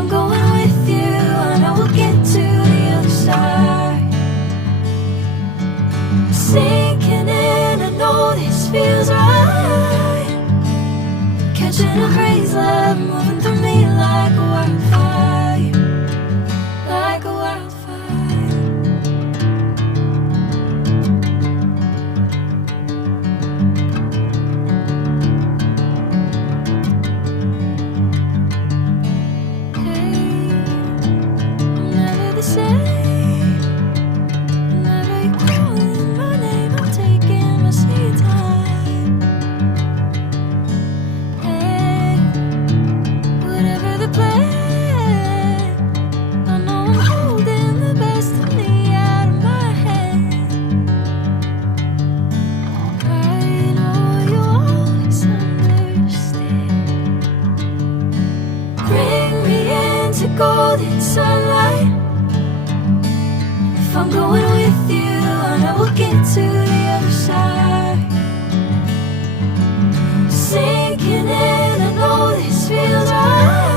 I'm going with you, I know we'll get to the other side. Sinking in, I know this feels right. Catching a breeze, love moving through me like a wildfire, like a wildfire. Hey, I'm never the same. Whenever you're calling my name, I'm taking my sweet time. Hey, whatever the plan, I know I'm holding the best of me out of my hand. I know you always understand. Bring me into golden sunlight. If I'm going with you, I know we'll get to the other side. Sinking in, I know this feels right.